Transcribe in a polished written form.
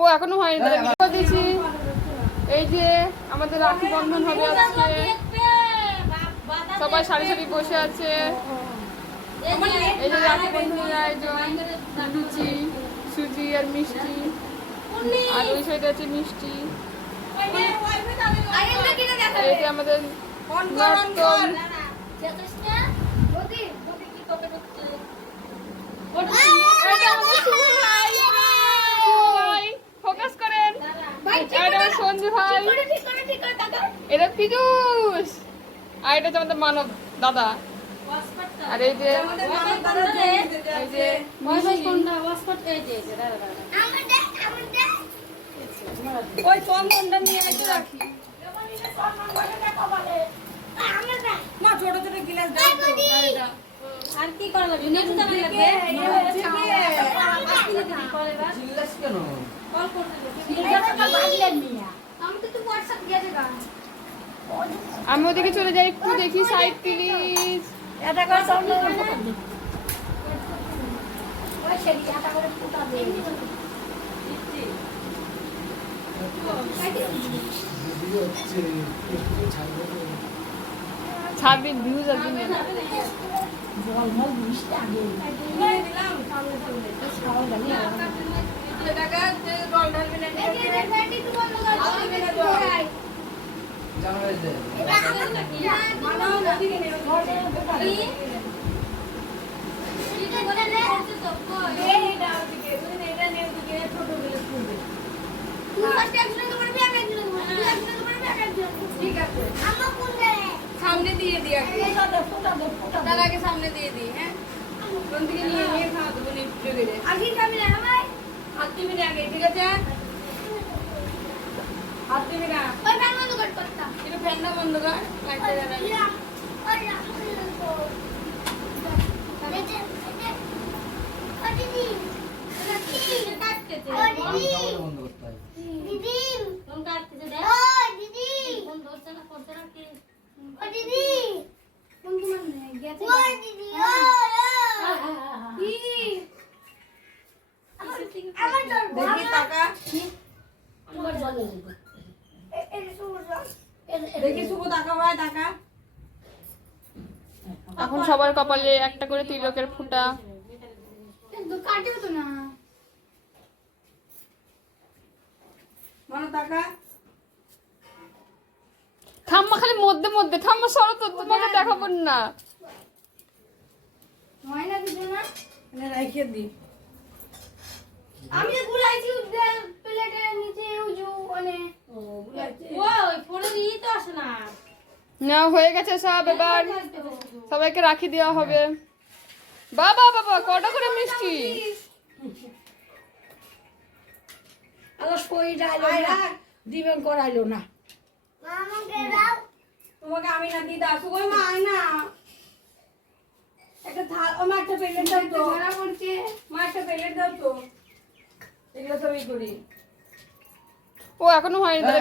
ও এখনো হয়নি, ভিডিও দিয়েছি। এই যে আমাদের রাখি বন্ধন হবে আজকে, সবাই সারি সারি বসে আছে। এই যে রাখি বন্ধনের আয়োজন, লুচি, সুজি আর মিষ্টি, আর ওই সাইডে আছে মিষ্টি। এই যে আমাদের নর্তন, ফোকাস করেন, সঞ্জু ভাই, এটা পিকুষ, আর এটা হচ্ছে আমাদের মানব দাদা। আর এই যে ওই চন্দনটা নিয়ে এসে রাখি। মা ছোট ছোট গিলাস দাও তো। আর কি করা লাগবে? নেক্সট টাইম লাগবে। জিলাস কেন? কল করতে হবে। আমি তো WhatsApp দিয়ে দেব। আমি ওদিকে চলে যাই, একটু দেখি সাইড প্লিজ। এটা করে সামনে ওই সেই এটা করে ফুটা দে। ছাড়বি, ভিউজ আসবে না। জল মল মিষ্টি আগে দিলাম সামনে সামনে খাওয়া জানি এটা টাকা যে জল ঢালবি না, এই যে ব্যাটারি তো বন্ধ কর, আমি জানা দে এটা নাকি মানো নদীকে নিয়ে ঘরে কি এটা বলে নে তো কই এইটা ওদিকে তুমি এটা নিয়ে ওদিকে ছোট গেলে ফুলবে। তুই ফার্স্ট অ্যাকশন করবি, আমি অ্যাকশন করব, তুই অ্যাকশন করবি, আমি অ্যাকশন করব। ঠিক আছে, আমরা কোন জায়গায় সামনে দিয়ে দিই আগে, ফোটা দে তার আগে সামনে দিয়ে দিই। হ্যাঁ, কোন দিকে নিয়ে নিয়ে খাওয়া দেবো নি ফুটে গেলে আগে খাবি না ভাই, হাত দিবি না আগে। ঠিক আছে, হাত দিবি না। ওই ফ্যান বন্ধ কর, পাত্তা এটা ফ্যানটা বন্ধ কর, লাইটটা জ্বালা। ওই দিদি কাটতেছে, বন্ধ করতে হয় দিদি, কোন কাটতেছে দেখ। ওই দিদি কোন ধরছে না করতে না কি। ও দিদি কোন কি মানে গেছে। ওই দিদি কি আমার জল দেখি টাকা আমার জল দেবে। এই শুভ জল দেখি, শুভ টাকা ভাই টাকা। এখন সবার কপালে একটা করে তিলকের ফুটা, কিন্তু কাটে তো না মানে টাকা। ঠাম্মা খালি মধ্যে মধ্যে, ঠাম্মা সরো তো, তোমাকে দেখাবো না। হয় না কিছু না, এনে রাখিয়ে দি। আমি গুলাইছি প্লেটের নিচে উজু মানে ও গুলাইছি। ওই ফোনে ই তো আসে না। না হয়ে গেছে সব, এবার সবাইকে রাখি দেওয়া হবে। বাবা বাবা কটা করে মিষ্টি। আবার শরীর আইলো না, দিবেন করাইলো না। আমাকে দাও, তোমাকে আমি না দিদা সুগো মা আয় না একটা থাল। ও মা একটা প্লেট দাও তো, ধরা পড়ছে মা, একটা প্লেট দাও তো, এগুলো সবই করি। ও এখনো হয়নি।